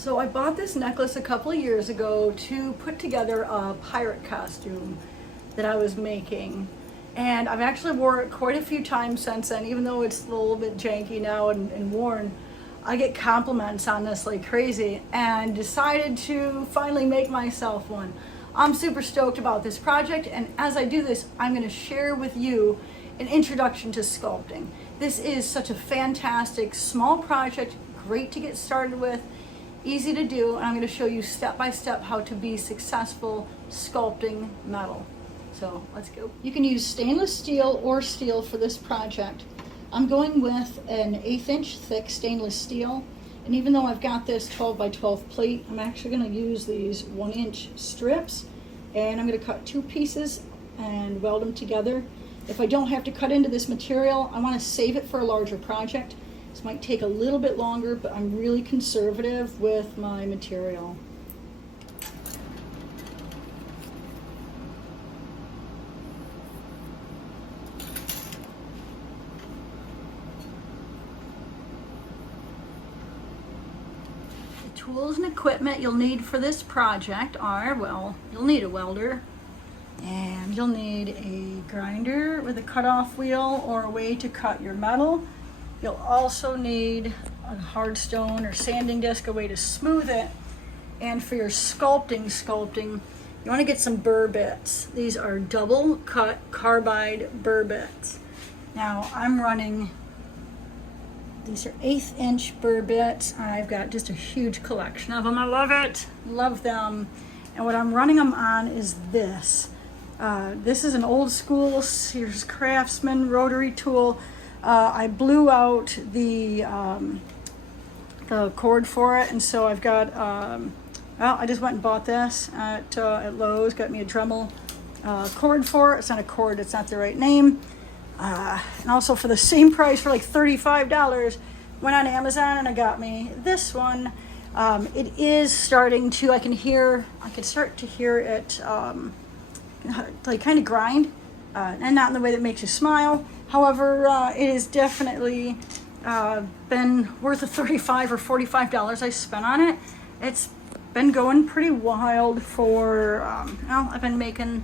So I bought this necklace a couple of years ago to put together a pirate costume that I was making. And I've actually wore it quite a few times since then, even though it's a little bit janky now and worn. I get compliments on this like crazy and decided to finally make myself one. I'm super stoked about this project, and as I do this, I'm going to share with you an introduction to sculpting. This is such a fantastic small project, great to get started with, easy to do, and I'm going to show you step by step how to be successful sculpting metal. So let's go. You can use stainless steel or steel for this project. I'm going with an 1/8 inch thick stainless steel, and even though I've got this 12 by 12 plate, I'm actually going to use these 1 inch strips, and I'm going to cut 2 pieces and weld them together. If I don't have to cut into this material, I want to save it for a larger project. This might take a little bit longer, but I'm really conservative with my material. The tools and equipment you'll need for this project are, well, you'll need a welder, and you'll need a grinder with a cutoff wheel or a way to cut your metal. You'll also need a hard stone or sanding disc, a way to smooth it. And for your sculpting, you want to get some burr bits. These are double cut carbide burr bits. Now I'm running, these are 1/8 inch burr bits. I've got just a huge collection of them. I love it, love them. And what I'm running them on is this. This is an old school Sears Craftsman rotary tool. I blew out the cord for it, and so I've got, well, I just went and bought this at Lowe's, got me a Dremel cord for it. It's not a cord, it's not the right name. And also for the same price, for like $35, went on Amazon and I got me this one. It is starting to, I can start to hear it like kind of grind, and not in the way that makes you smile. However, it has definitely been worth the $35 or $45 I spent on it. It's been going pretty wild for, well, I've been making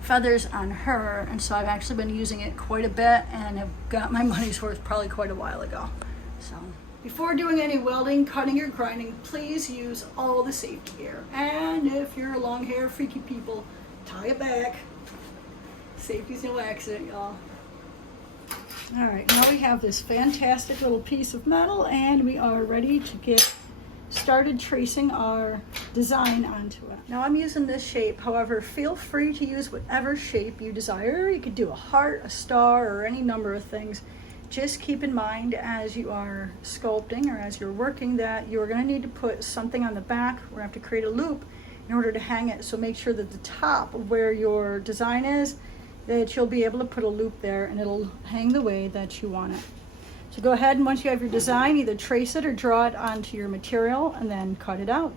feathers on her, and so I've actually been using it quite a bit and have got my money's worth probably quite a while ago. So before doing any welding, cutting, or grinding, please use all the safety gear. And if you're long hair freaky people, tie it back. Safety's no accident, y'all. All right, now we have this fantastic little piece of metal, and we are ready to get started tracing our design onto it. Now I'm using this shape, however, feel free to use whatever shape you desire. You could do a heart, a star, or any number of things. Just keep in mind as you are sculpting or as you're working that you're going to need to put something on the back. We're going to have to create a loop in order to hang it, so make sure that the top of where your design is, that you'll be able to put a loop there and it'll hang the way that you want it. So go ahead, and once you have your design, either trace it or draw it onto your material and then cut it out.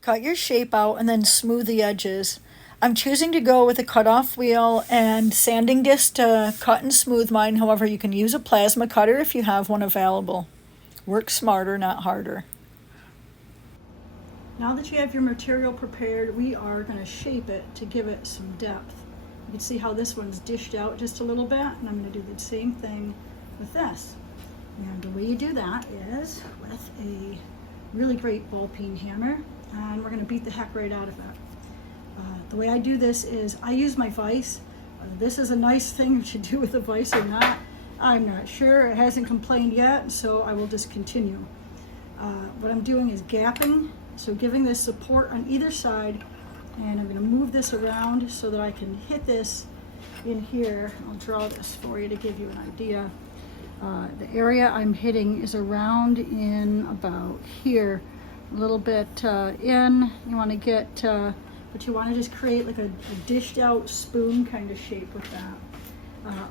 Cut your shape out and then smooth the edges. I'm choosing to go with a cutoff wheel and sanding disc to cut and smooth mine. However, you can use a plasma cutter if you have one available. Work smarter, not harder. Now that you have your material prepared, we are going to shape it to give it some depth. You can see how this one's dished out just a little bit, and I'm going to do the same thing with this. And the way you do that is with a really great ball peen hammer, and we're going to beat the heck right out of it. The way I do this is I use my vise. This is a nice thing to do with a vise or not, I'm not sure. It hasn't complained yet, so I will just continue. What I'm doing is gapping, so giving this support on either side, and I'm going to move this around so that I can hit this in here. I'll draw this for you to give you an idea. The area I'm hitting is around in about here, a little bit in. You want to get, but you want to just create like a dished out spoon kind of shape with that.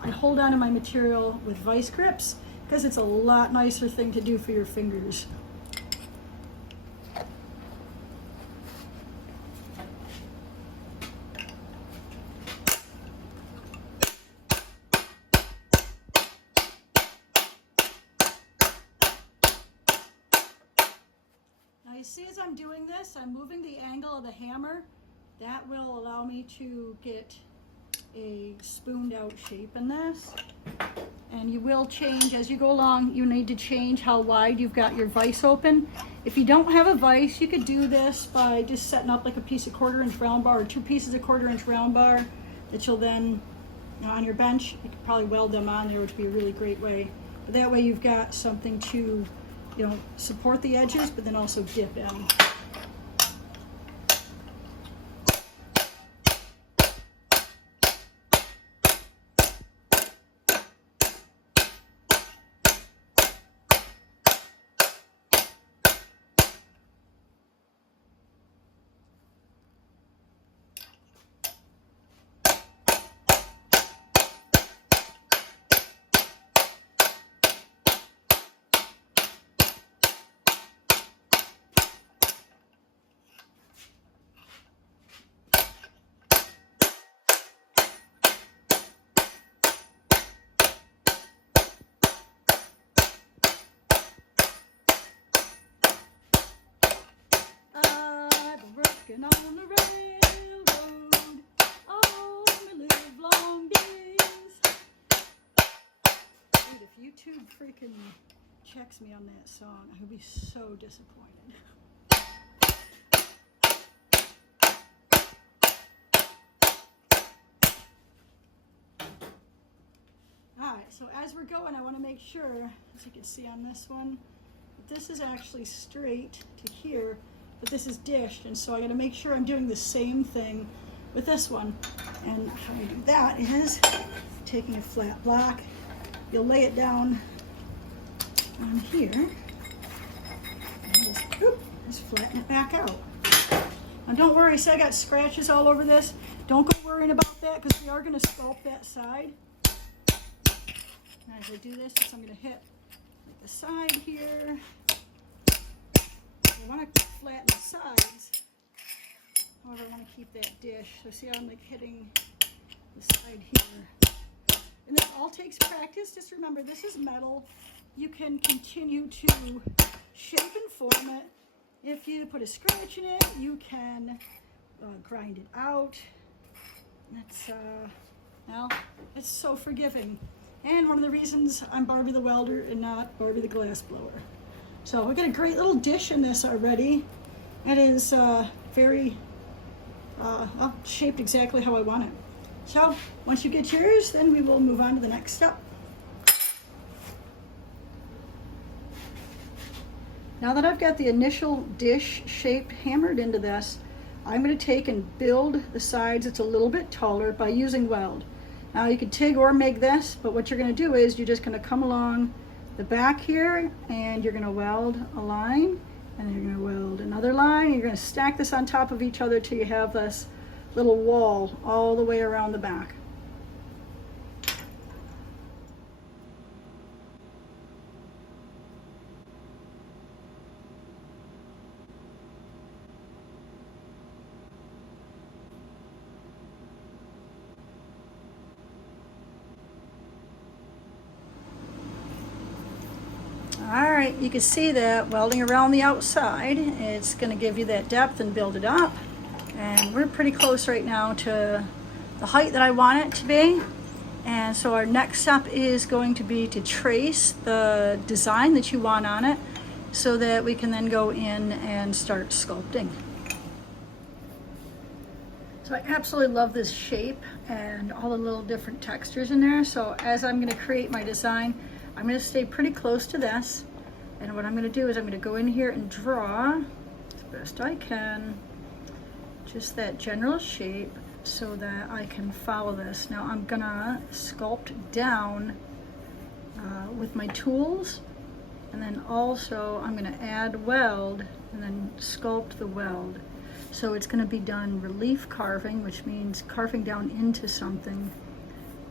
I hold on to my material with vice grips because it's a lot nicer thing to do for your fingers. see as I'm doing this, I'm moving the angle of the hammer. That will allow me to get a spooned out shape in this. And you will change as you go along. You need to change how wide you've got your vise open. If you don't have a vise, you could do this by just setting up like a piece of 1/4-inch round bar or 2 pieces of 1/4-inch round bar that you'll then, on your bench, you could probably weld them on there, which would be a really great way. But that way you've got something to, support the edges, but then also dip in. Working on the railroad all my livelong days. Dude, if YouTube freaking checks me on that song, I would be so disappointed. Alright, so as we're going, I want to make sure, as you can see on this one, that this is actually straight to here, but this is dished, and so I got to make sure I'm doing the same thing with this one. And how you do that is taking a flat block, you'll lay it down on here, and just flatten it back out. Now don't worry, see I got scratches all over this. Don't go worrying about that because we are going to sculpt that side. And as I do this, I'm going to hit like the side here. I want to flatten the sides, however I want to keep that dish. So see how I'm like hitting the side here. And this all takes practice. Just remember, this is metal. You can continue to shape and form it. If you put a scratch in it, you can grind it out. That's, well, it's so forgiving. And one of the reasons I'm Barbie the Welder and not Barbie the Glass Blower. So we got a great little dish in this already. It is very well, shaped exactly how I want it. So once you get yours, then we will move on to the next step. Now that I've got the initial dish shape hammered into this, I'm going to take and build the sides that's a little bit taller by using Weld. Now you can TIG or MIG this, but what you're going to do is you're just going to come along the back here and you're going to weld a line, and then you're going to weld another line, and you're going to stack this on top of each other till you have this little wall all the way around the back. All right, you can see that welding around the outside, it's going to give you that depth and build it up. And we're pretty close right now to the height that I want it to be. And so our next step is going to be to trace the design that you want on it so that we can then go in and start sculpting. So I absolutely love this shape and all the little different textures in there. So as I'm going to create my design, I'm going to stay pretty close to this, and what I'm going to do is I'm going to go in here and draw as best I can just that general shape so that I can follow this. Now I'm going to sculpt down with my tools, and then also I'm going to add weld and then sculpt the weld. So it's going to be done relief carving, which means carving down into something,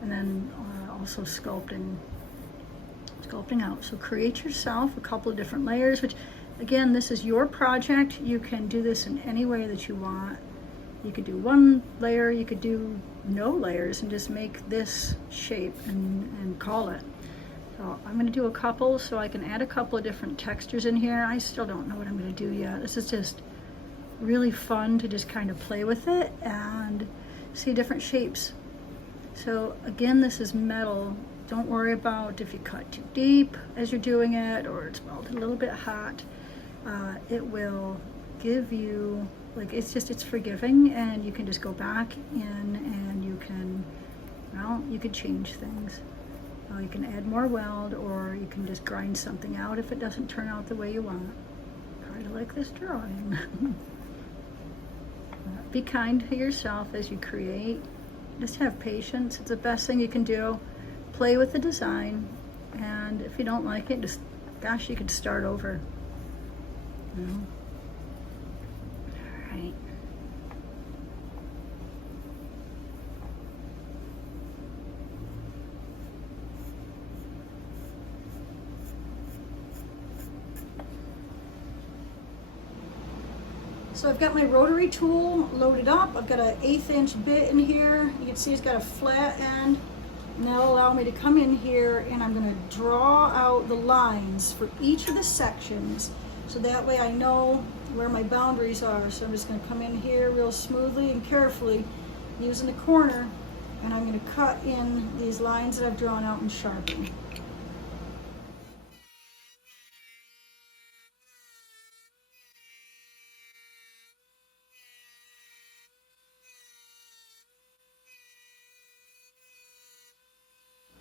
and then also sculpting out. So create yourself a couple of different layers, which again, this is your project. You can do this in any way that you want. You could do one layer, you could do no layers and just make this shape and call it. So I'm going to do a couple so I can add a couple of different textures in here. I still don't know what I'm going to do yet. This is just really fun to just kind of play with it and see different shapes. So again, this is metal. Don't worry about if you cut too deep as you're doing it or it's melted a little bit hot. It will give you, like, it's forgiving, and you can just go back in and you can, well, you could change things. You can add more weld, or you can just grind something out if it doesn't turn out the way you want. Kind of like this drawing. Be kind to yourself as you create. Just have patience. It's the best thing you can do. Play with the design, and if you don't like it, just, gosh, you could start over. You know? All right. So I've got my rotary tool loaded up. I've got an 1/8 inch bit in here. You can see it's got a flat end. And that'll allow me to come in here, and I'm going to draw out the lines for each of the sections. So that way I know where my boundaries are. So I'm just going to come in here real smoothly and carefully using the corner, and I'm going to cut in these lines that I've drawn out and sharpen.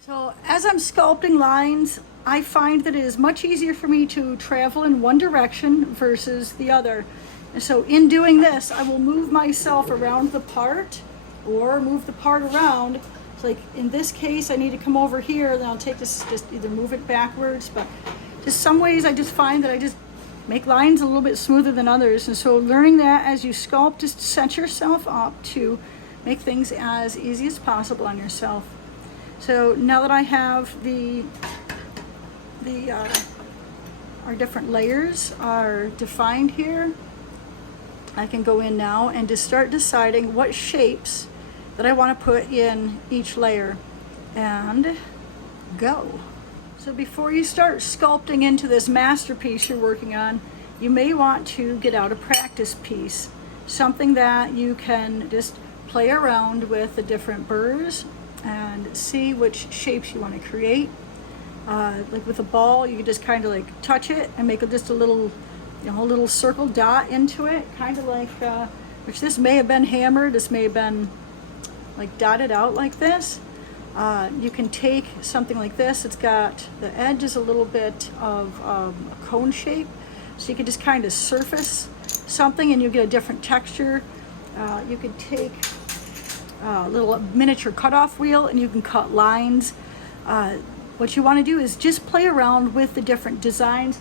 So as I'm sculpting lines, I find that it is much easier for me to travel in one direction versus the other. And so in doing this, I will move myself around the part or move the part around. So like in this case, I need to come over here, then I'll take this, just either move it backwards, but just some ways I just find that I just make lines a little bit smoother than others. And so learning that as you sculpt, just set yourself up to make things as easy as possible on yourself. So now that I have our different layers are defined here, I can go in now and just start deciding what shapes that I want to put in each layer and go. So before you start sculpting into this masterpiece you're working on, you may want to get out a practice piece, something that you can just play around with the different burrs and see which shapes you want to create. Like with a ball, you can just kind of like touch it and make just a little, you know, a little circle dot into it, kind of like, which this may have been hammered, this may have been like dotted out like this. You can take something like this, it's got, the edge is a little bit of a cone shape, so you can just kind of surface something and you get a different texture. You could take a little miniature cutoff wheel and you can cut lines. What you want to do is just play around with the different designs.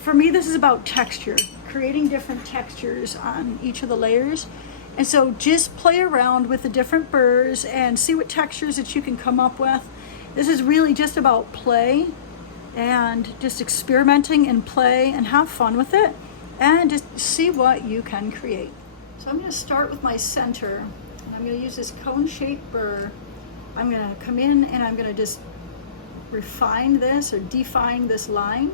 For me, this is about texture, creating different textures on each of the layers. And so just play around with the different burrs and see what textures that you can come up with. This is really just about play and just experimenting and play and have fun with it and just see what you can create. So I'm going to start with my center. I'm going to use this cone-shaped burr. I'm going to come in and I'm going to just refine this or define this line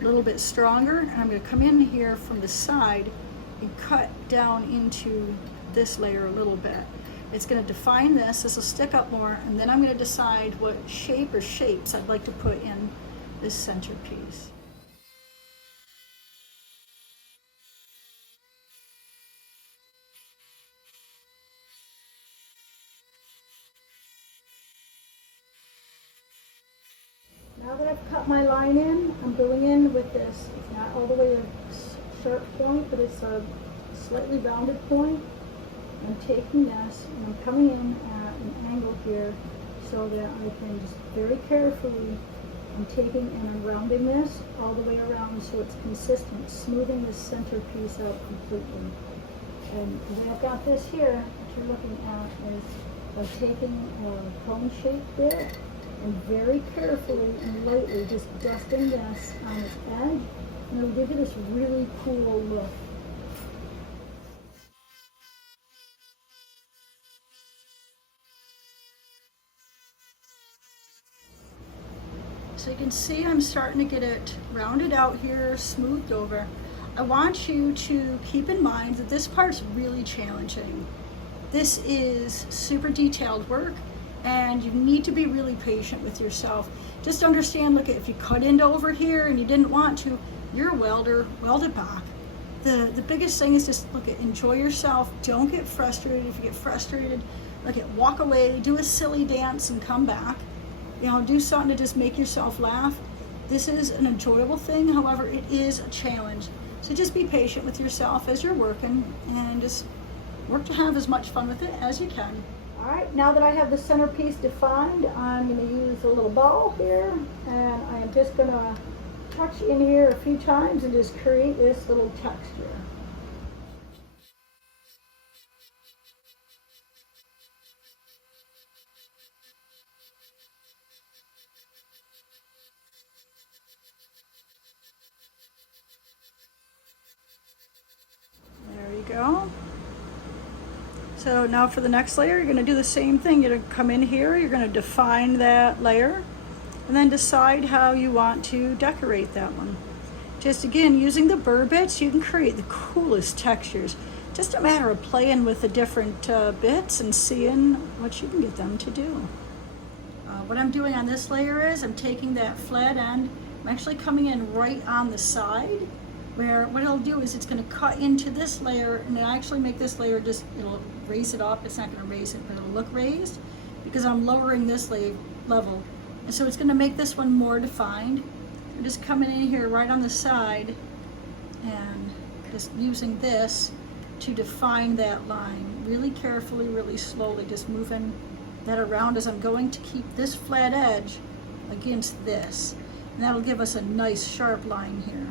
a little bit stronger. And I'm going to come in here from the side and cut down into this layer a little bit. It's going to define this. This will stick up more, and then I'm going to decide what shape or shapes I'd like to put in this centerpiece. Now that I've cut my line in, I'm going in with this. It's not all the way a sharp point, but it's a slightly rounded point. I'm taking this and I'm coming in at an angle here so that I can just very carefully, I'm taking and I'm rounding this all the way around so it's consistent, smoothing this centerpiece out completely. And the way I've got this here, what you're looking at is I'm taking a cone-shaped bit and very carefully and lightly just dusting this on its edge, and it'll give you this really cool look. So you can see I'm starting to get it rounded out here, smoothed over. I want you to keep in mind that this part's really challenging. This is super detailed work, and you need to be really patient with yourself. Just understand, look, if you cut into over here and you didn't want to, you're a welder, weld it back. The biggest thing is just, look, enjoy yourself. Don't get frustrated. If you get frustrated, look, walk away, do a silly dance and come back. You know, do something to just make yourself laugh. This is an enjoyable thing, however, it is a challenge. So just be patient with yourself as you're working and just work to have as much fun with it as you can. All right, now that I have the centerpiece defined, I'm going to use a little ball here, and I am just going to touch in here a few times and just create this little texture. There you go. So now for the next layer, you're going to do the same thing. You're going to come in here, you're going to define that layer, and then decide how you want to decorate that one. Just again, using the burr bits, you can create the coolest textures. Just a matter of playing with the different bits and seeing what you can get them to do. What I'm doing on this layer is I'm taking that flat end, I'm actually coming in right on the side, where what it'll do is it's going to cut into this layer, and it'll actually make this layer just, it'll raise it up. It's not going to raise it, but it'll look raised because I'm lowering this level. And so it's going to make this one more defined. I'm just coming in here right on the side and just using this to define that line really carefully, really slowly, just moving that around as I'm going to keep this flat edge against this. And that'll give us a nice sharp line here.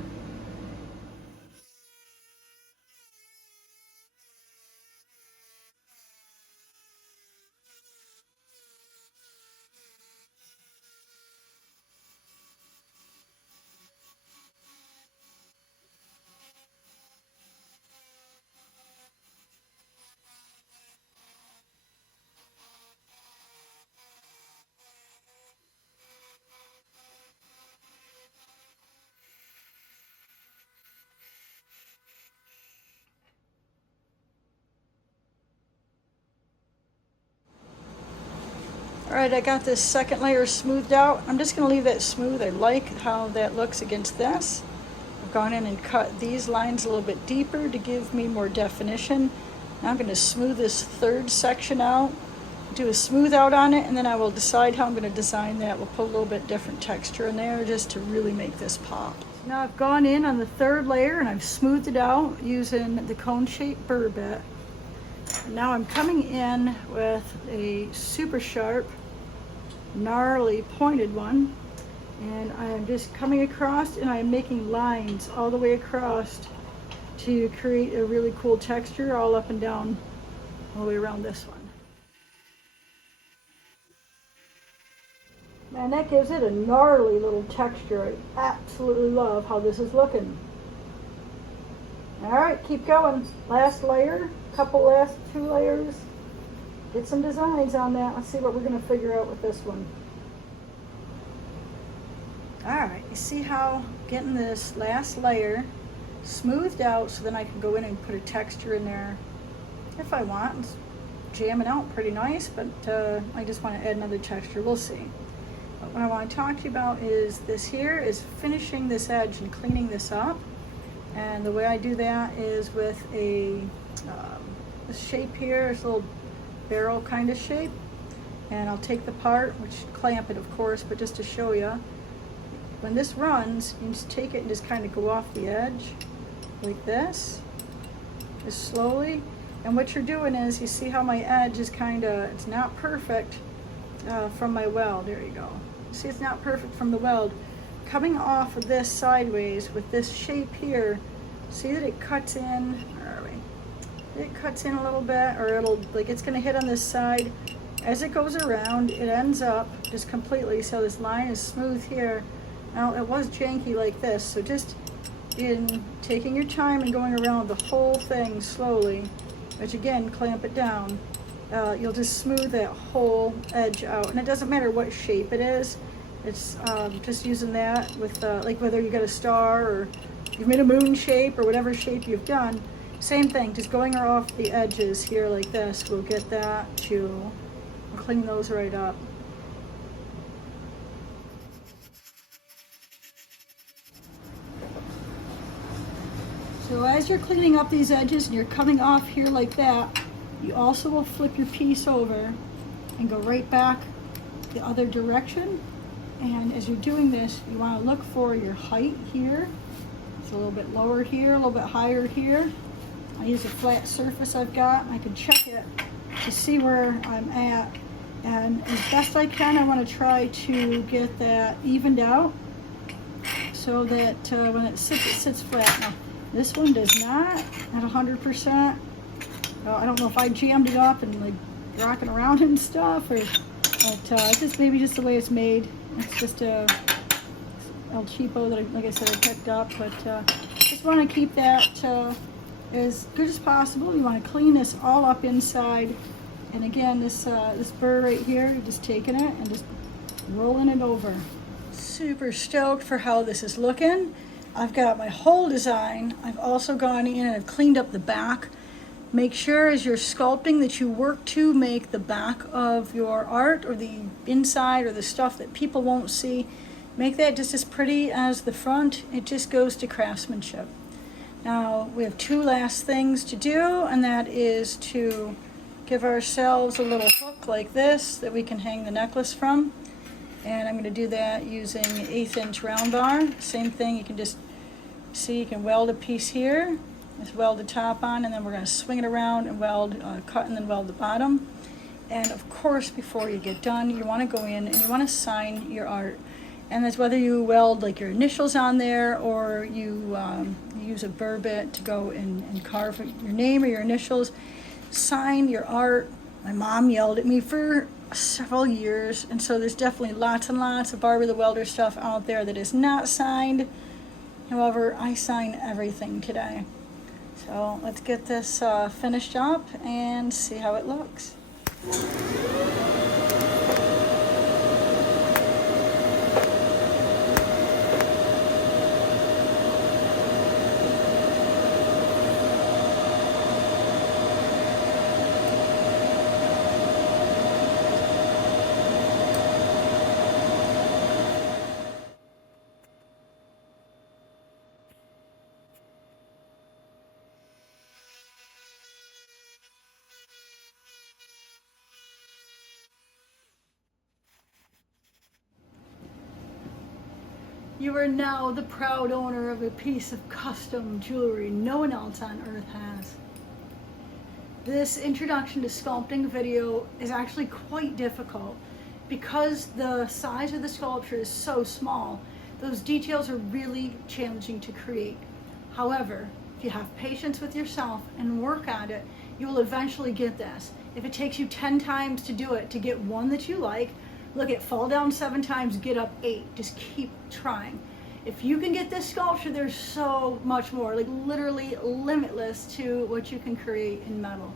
All right, I got this second layer smoothed out. I'm just going to leave that smooth. I like how that looks against this. I've gone in and cut these lines a little bit deeper to give me more definition. Now I'm going to smooth this third section out, do a smooth out on it, and then I will decide how I'm going to design that. We'll put a little bit different texture in there just to really make this pop. Now I've gone in on the third layer and I've smoothed it out using the cone-shaped burr bit. Now I'm coming in with a super sharp, gnarly pointed one, and I am just coming across and I am making lines all the way across to create a really cool texture all up and down all the way around this one. Man, that gives it a gnarly little texture. I absolutely love how this is looking. All right, keep going. Last layer, last two layers. Get some designs on that. Let's see what we're going to figure out with this one. All right, you see how getting this last layer smoothed out so then I can go in and put a texture in there if I want. It's jamming out pretty nice, but I just want to add another texture. We'll see. But what I want to talk to you about is this here is finishing this edge and cleaning this up. And the way I do that is with a this shape here, this little barrel kind of shape, and I'll take the part, which clamp it of course, but just to show you, when this runs, you just take it and just kind of go off the edge like this, just slowly. And what you're doing is, you see how my edge is kind of, it's not perfect from my weld. There you go. See, it's not perfect from the weld. Coming off of this sideways with this shape here, see that it cuts in, where are we? It cuts in a little bit, or it'll, like, it's gonna hit on this side. As it goes around, it ends up just completely, so this line is smooth here. Now, it was janky like this, so just in taking your time and going around the whole thing slowly, which again, clamp it down, you'll just smooth that whole edge out. And it doesn't matter what shape it is, It's just using that with like whether you got a star or you've made a moon shape or whatever shape you've done. Same thing, just going off the edges here like this, we'll get that to clean those right up. So as you're cleaning up these edges and you're coming off here like that, you also will flip your piece over and go right back the other direction. And as you're doing this, you want to look for your height here. It's a little bit lower here, a little bit higher here. I use a flat surface I've got. I can check it to see where I'm at. And as best I can, I want to try to get that evened out so that when it sits flat. Now, this one does not at 100%. I don't know if I jammed it up and like rocking around and stuff, or it's just maybe just the way it's made. It's just a El Cheapo that, like I said, I picked up. But just want to keep that as good as possible. You want to clean this all up inside. And again, this burr right here, you're just taking it and just rolling it over. Super stoked for how this is looking. I've got my whole design. I've also gone in and I've cleaned up the back. Make sure as you're sculpting that you work to make the back of your art or the inside or the stuff that people won't see, make that just as pretty as the front. It just goes to craftsmanship. Now we have two last things to do, and that is to give ourselves a little hook like this that we can hang the necklace from. And I'm going to do that using an 1/8 inch round bar. Same thing, you can just see, you can weld a piece here, just weld the top on, and then we're going to swing it around and weld, cut and then weld the bottom. And of course, before you get done, you want to go in and you want to sign your art. And that's whether you weld like your initials on there, or you use a burr bit to go and carve your name or your initials. Sign your art. My mom yelled at me for several years, and so there's definitely lots and lots of Barbie the Welder stuff out there that is not signed. However, I sign everything today. So let's get this finished up and see how it looks. You are now the proud owner of a piece of custom jewelry no one else on earth has. This introduction to sculpting video is actually quite difficult because the size of the sculpture is so small. Those details are really challenging to create. However, if you have patience with yourself and work at it, you will eventually get this. If it takes you 10 times to do it to get one that you like, look at fall down 7 times, get up 8. Just keep trying. If you can get this sculpture, there's so much more, like literally limitless to what you can create in metal.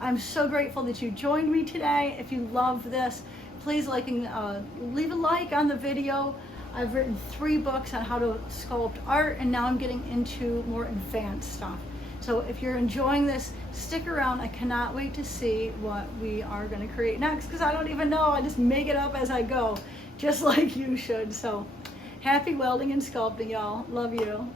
I'm so grateful that you joined me today. If you love this, please leave a like on the video. I've written 3 books on how to sculpt art, and now I'm getting into more advanced stuff. So if you're enjoying this, stick around. I cannot wait to see what we are going to create next, because I don't even know. I just make it up as I go, just like you should. So happy welding and sculpting, y'all. Love you.